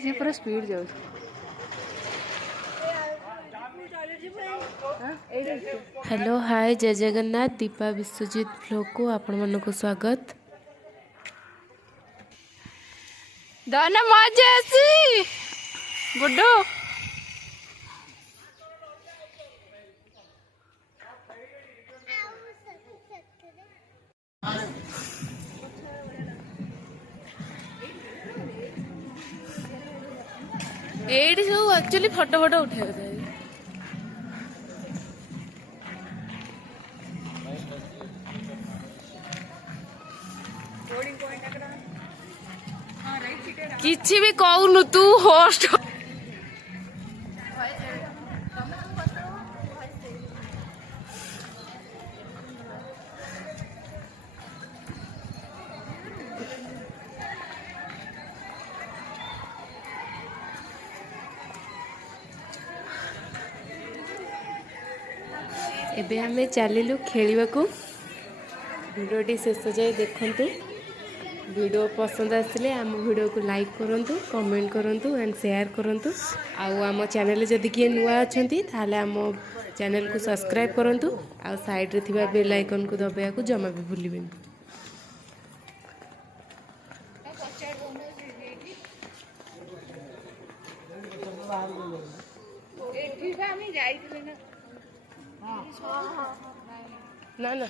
सी पूरा स्पीड जाऊ। Hello hi जय जगन्नाथ दीपा विश्वजित ब्लॉग को आपण मन को स्वागत। दाना मजा आसी बुड्डू एडी सब एक्चुअली फोटो फोटो उठे किसी भी कहूनु तू होस्ट एबे हमें चलिलु खेलिबा को। वीडियोटी शेष जाए देखंतु। वीडियो पसंद आसले आम वीडियो को लाइक करंतु, कमेंट करंतु एंड शेयर करंतु। आउ आम चैनल जदि किए नुआ अछंती ताले आम चैनल को सब्सक्राइब करंतु। आउ साइड रे थिबा बेल आइकन को दबाया को जमा भी भूलिबेन। ना ना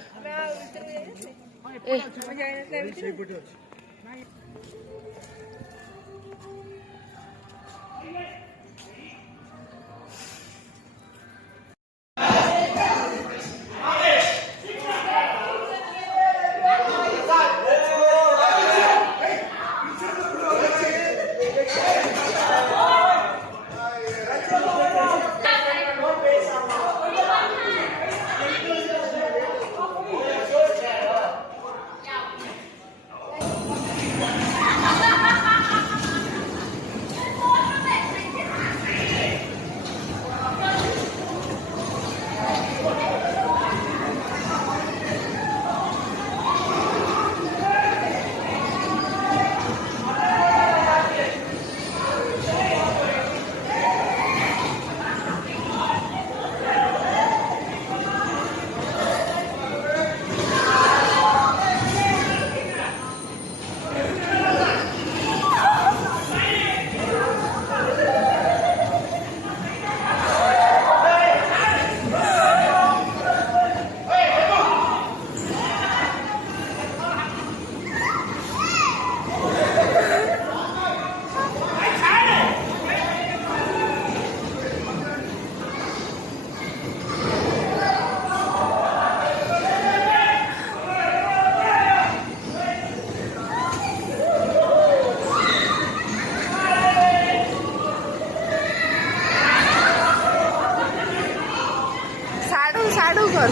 साडू कर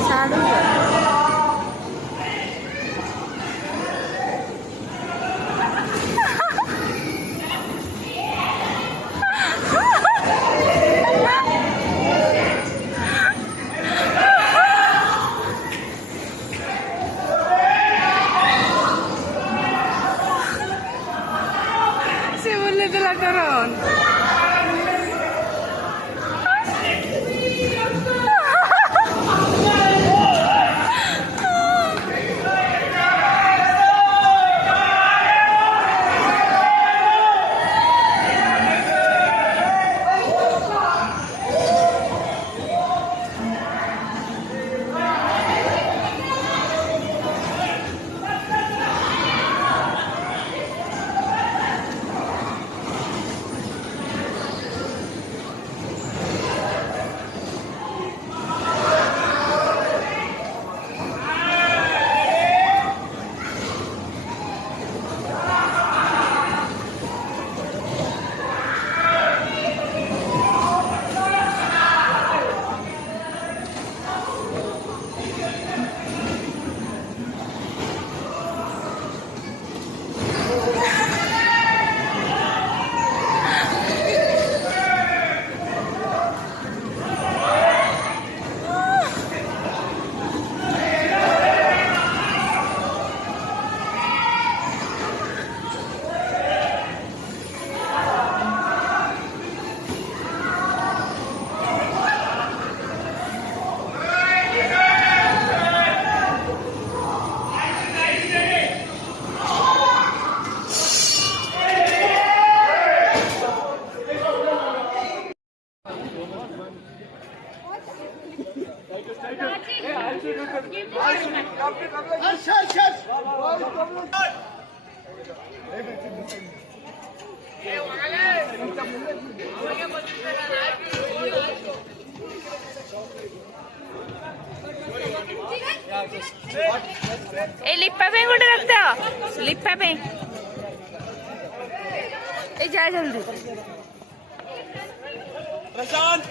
से बोले दिला तरन ए लिपा पे गोटे रख दो लिपा पे ए जा जल्दी प्रशांत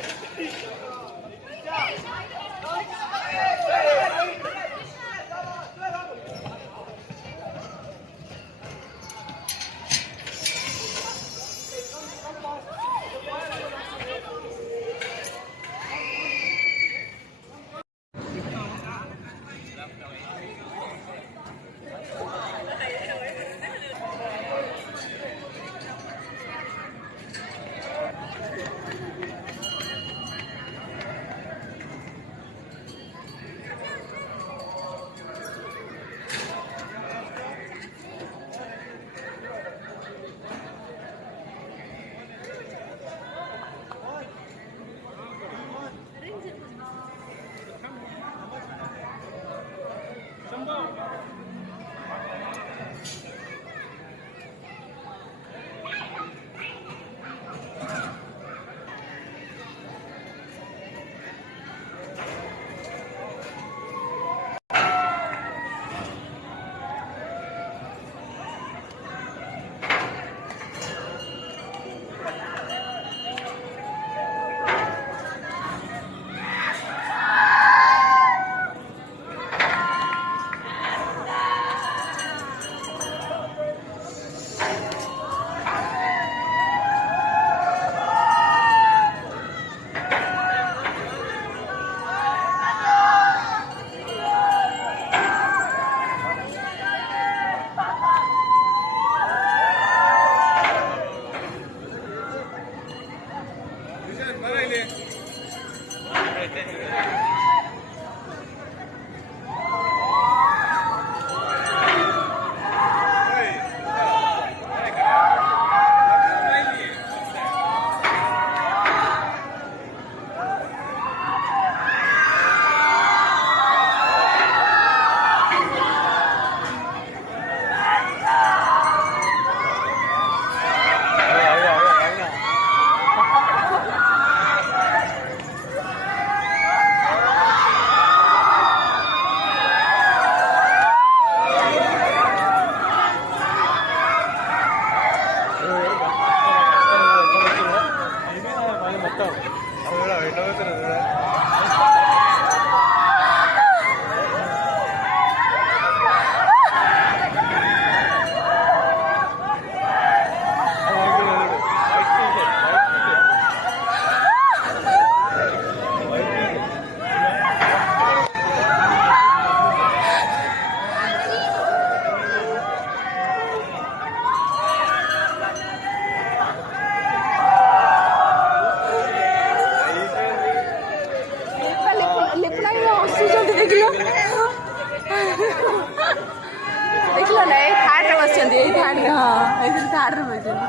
देखलो ना ये थार रे बसचंदी ये थार हां इधर थार रे बसचंदी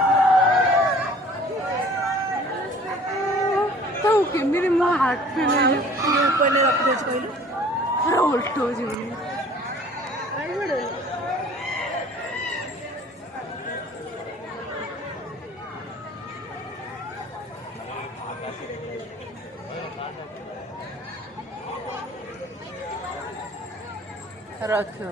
तो के मेरे मां हाथ पे ले ऊपर ने रख दे कहलो अरे उल्टो जी काय बडो रखो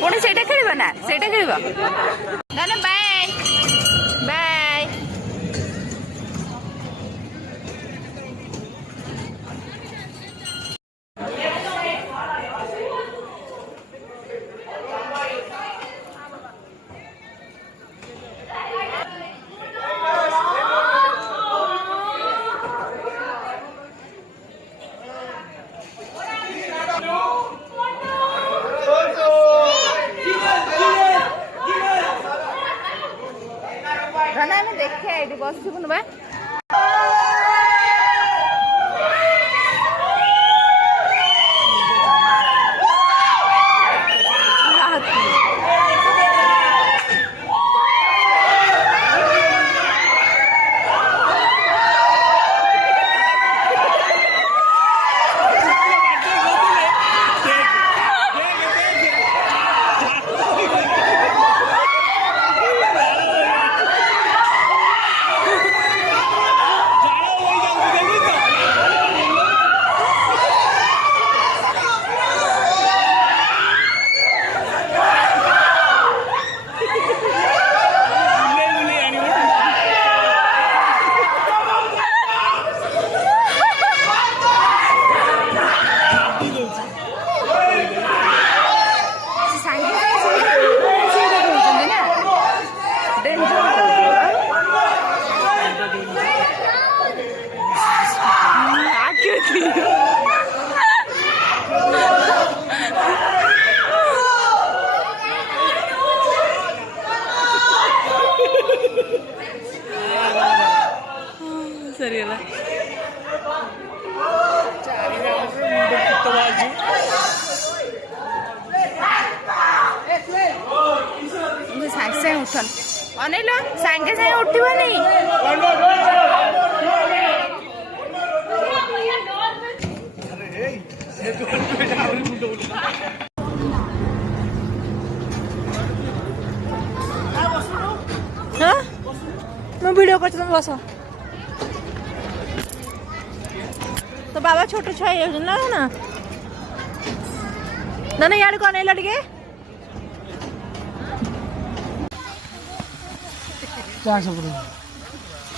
पुणी सेटा खेलिबा ना सेटा खेलिबा ना ना बाय बाय देखिए ये बसबुन बा सरियला सागे सागे उठन अनेल सागे सागे उठबनी हाँ मैं वीडियो कर तुम बस तो बाबा छोटे छुआ ना ना ना ना यार कौन लड़के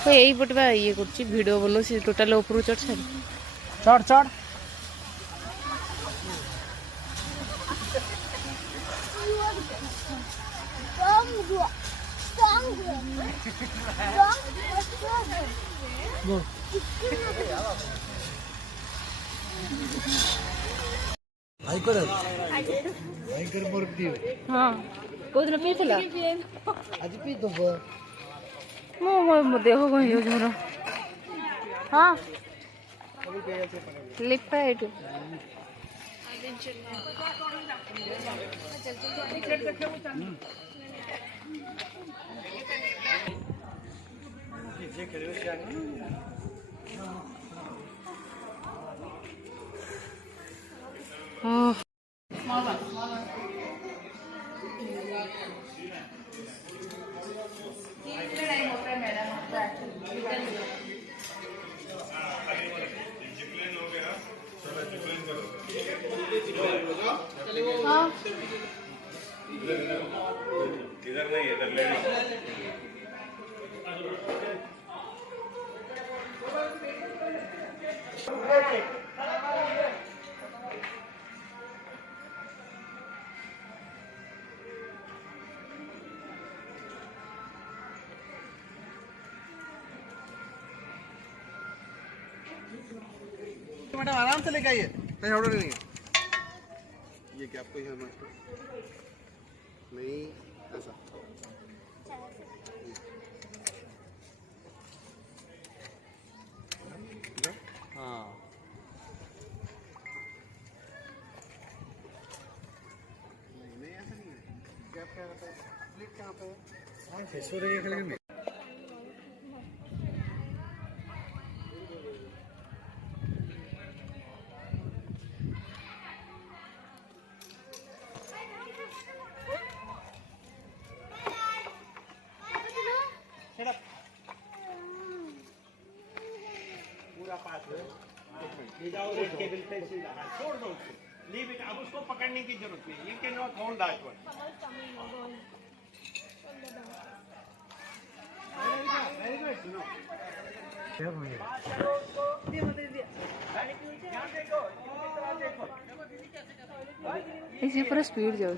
यही पटे बा ये कर वीडियो बनो से टोटाल ऊपर चढ़ सारी चढ़ चढ़ हाँ कौ दिन पी आज पी दब मो देह कहीं हो झर हाँ लिपा ये इधर नहीं इधर ले मैडम आराम से लेके आइए कहीं ऑर्डर नहीं है ये क्या आपको यहाँ नहीं ऐसा हाँ नहीं ऐसा नहीं है क्या क्या रहता है प्लेट कहाँ पे है फेस हो रही है खाली पूरा पास ले जाओ रेड केबल पे सीधा छोड़ दो उसको लीव इट अब उसको पकड़ने की जरूरत नहीं you can not hold that one very good no इसी पूरा स्पीड जाओ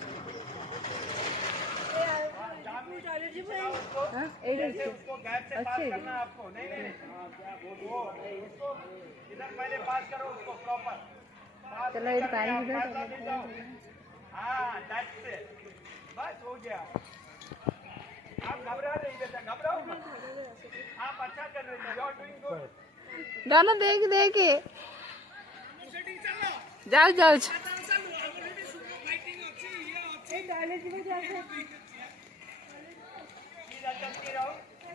उसको गैप से पास करना आपको नहीं नहीं वो उसको इधर पहले पास करो उसको प्रॉपर चलो ये पानी हाँ दैट्स इट बस हो गया आप घबरा नहीं बेटा, घबराओ मत। आप अच्छा कर रहे हो, यू आर डूइंग गुड। गाना देख देख जाओ जाओ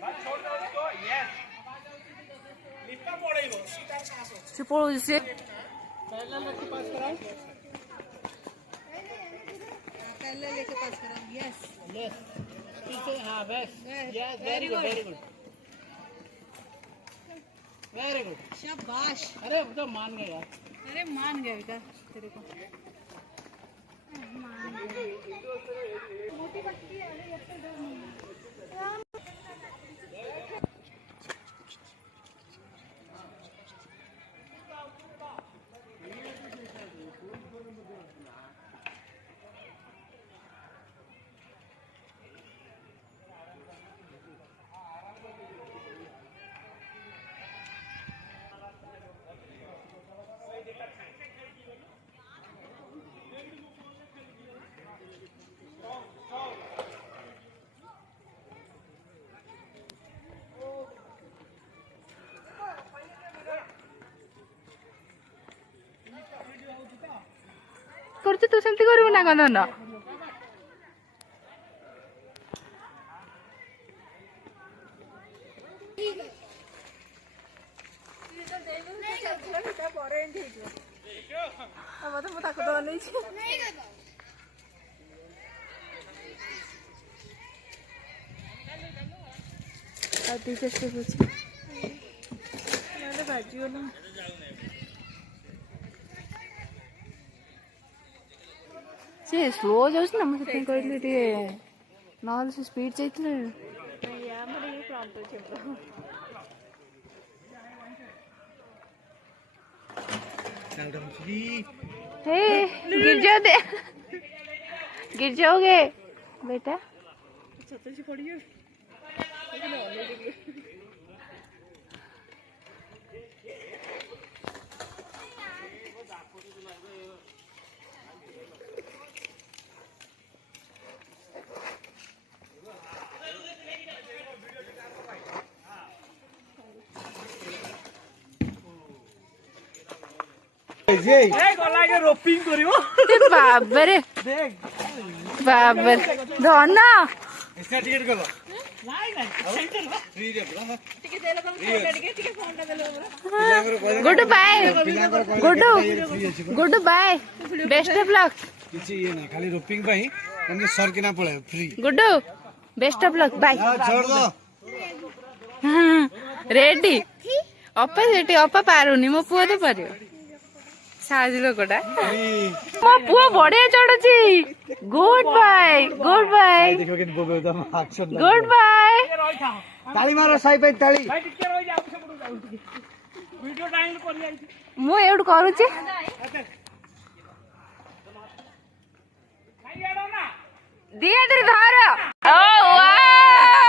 बस छोड़ दो उसको। यस लिफ्टा पड़ेगा सीधा सांस हो। से पड़ो से पहला लेके पास कराओ, पहले लेके पास कराओ। यस यस पीछे, हाँ बस। Yes very good very good very good, शाबाश। अरे तो मान गए यार, अरे मान गए बेटा तेरे को। मोटी बच्ची है, अरे अब तो डर नहीं है। କରୁଛୁ ତୁ ସେମିତି କରିବୁ ନା କଣ ଧନ ସେ ସ୍ଲୋ ଯାଉଛି ନା ମୁଁ ସେଥିପାଇଁ କହିଲି ଟିକେ ନହେଲେ ସେ ସ୍ପିଡ୍ ଯାଇଥିଲେ हे गिर जाओगे बेटा छतरी से पड़ी रोपिंग करियो बाबरे बाबर धन इसका टिकट करो good bye good bye best of luck किसी ये ना खाली रोपिंग पे ही हमने सर के ना पड़े free good best of luck bye छोड़ दो रेडी अपा सेठी अपा पारुनी मो पुआ तो पारियो साज लोकटा मो पुआ बड़े चढ़ुची गुड बाय गुड बाय देखो कि बोबे एकदम एक्शन गुड बाय ताली मारो साई पे ताली भाई टिके रह जाओ से पड़ो जाओ वीडियो डाउनलोड कर लिया मु एउड करूची भाई आड़ो ना दिया तेरे धर ओ वाओ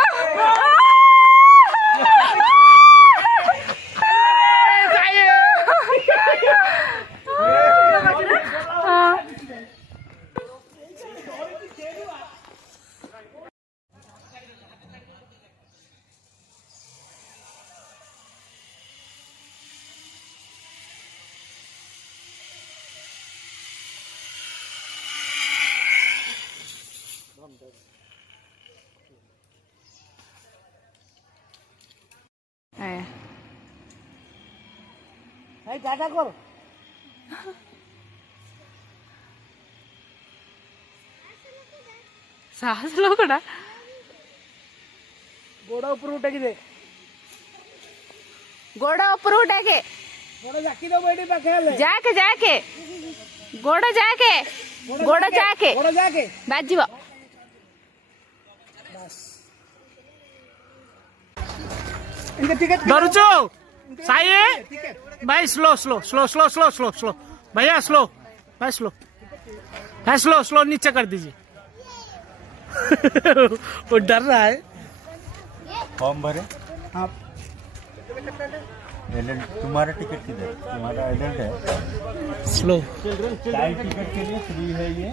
भाई टाटा करो साहस लोकड़ा गोड़ा ऊपर उठा के दे गोड़ा ऊपर उठा के गोड़ा जाकी दो बेटी पाखे ले जाके जाके गोड़ा जाके बाजिबो इनका टिकट डरुचो साई भाई slow slow slow slow slow slow slow भैया स्लो भाई स्लो भाई स्लो स्लो नीचे कर दीजिए वो डर रहा है फॉर्म भरे हाँ एडल्ट तुम्हारा टिकट किधर तुम्हारा एडल्ट है स्लो चाइल्ड टिकट के लिए फ्री है ये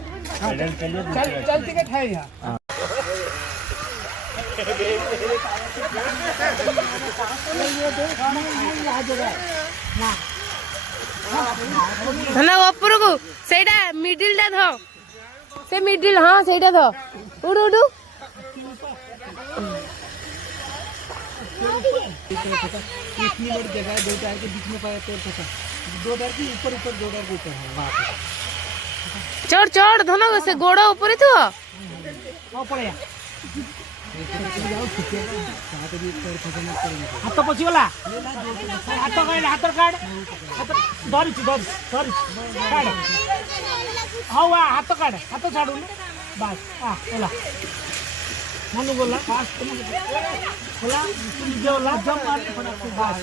एडल्ट के लिए चल टिकट है यहाँ ଧନ ଉପରକୁ ସେଇଟା ମିଡିଲ ଟା ଧ ସେ ମିଡିଲ ହଁ ସେଇଟା ଧ ଉଡୁ ଉଡୁ इतनी बड़ी जगह है, 2 टायर के बीच में पाया पैर फंसा, 2 टायर के ऊपर ऊपर 2 टायर के ऊपर है वहाँ पे। ଚଢ ଚଢ ଧନ ସେ ଗୋଡ ଉପରେ ଥିବ पड़े हाथ तो पची गला हाथ काट धरी काट हाँ हाथ काट हाथ छाड़ू बस होला मन बोला होला निजे होला जम मार बस